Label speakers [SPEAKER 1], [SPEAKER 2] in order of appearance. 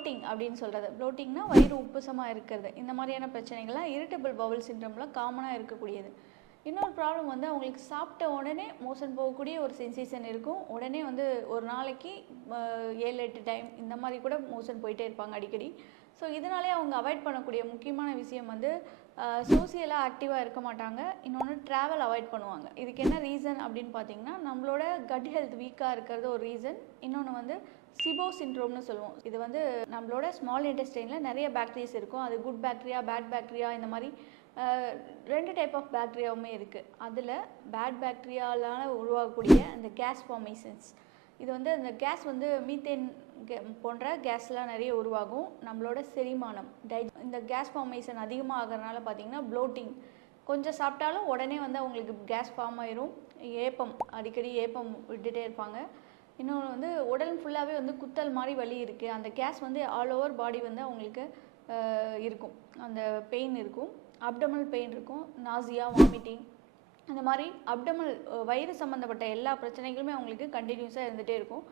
[SPEAKER 1] Floating அப்படின்னு சொல்கிறது ப்ளோட்டிங்னா வயிறு உப்புசமாக இருக்கிறது. இந்த மாதிரியான பிரச்சனைகள்லாம் இரிட்டபிள் பவுல் சிண்ட்ரம்லாம் காமனாக இருக்கக்கூடியது. இன்னொரு ப்ராப்ளம் வந்து அவங்களுக்கு சாப்பிட்ட உடனே மோஷன் போகக்கூடிய ஒரு சென்சேஷன் இருக்கும். உடனே வந்து ஒரு நாளைக்கு ஏழு எட்டு டைம் இந்த மாதிரி கூட மோஷன் போயிட்டே இருப்பாங்க அடிக்கடி. ஸோ இதனாலே அவங்க அவாய்ட் பண்ணக்கூடிய முக்கியமான விஷயம் வந்து சோசியலாக ஆக்டிவாக இருக்க மாட்டாங்க. இன்னொன்று ட்ராவல் அவாய்ட் பண்ணுவாங்க. இதுக்கு என்ன ரீசன் அப்படின்னு பார்த்தீங்கன்னா நம்மளோட கட் ஹெல்த் வீக்காக இருக்கிறது ஒரு ரீசன் இன்னொன்று வந்து சிபோ சிண்ட்ரோம்னு சொல்லுவோம். இது வந்து நம்மளோட ஸ்மால் இன்டெஸ்டைனில் நிறைய பாக்டீரியாஸ் இருக்கும். அது குட் பேக்டீரியா பேட் பேக்டீரியா இந்த மாதிரி ரெண்டு டைப் ஆஃப் பேக்டீரியாவுமே இருக்குது அதில் பேட் பாக்டீரியாலான உருவாகக்கூடிய அந்த கேஸ் ஃபார்மேஷன்ஸ் இது வந்து அந்த கேஸ் வந்து மீத்தேன் கே- போன்ற கேஸ்லாம் நிறைய உருவாகும். நம்மளோட செரிமானம் டை இந்த கேஸ் ஃபார்மேஷன் அதிகமாக ஆகிறதுனால பார்த்திங்கன்னா ப்ளோட்டிங் கொஞ்சம் சாப்பிட்டாலும் உடனே வந்து அவங்களுக்கு கேஸ் ஃபார்ம் ஆயிரும். ஏப்பம் அடிக்கடி ஏப்பம் விட்டுட்டே இருப்பாங்க. இன்னொன்று வந்து உடல் ஃபுல்லாகவே வந்து குத்தல் மாதிரி வலி இருக்குது அந்த கேஸ் வந்து ஆல் ஓவர் பாடி வந்து அவங்களுக்கு இருக்கும். அந்த பெயின் இருக்கும். அப்டமல் பெயின் இருக்கும். நாசியா வாமிட்டிங் அந்த மாதிரி அப்டமல் வயிறு சம்மந்தப்பட்ட எல்லா பிரச்சனைகளுமே அவங்களுக்கு கண்டினியூஸாக இருந்துகிட்டே இருக்கும்.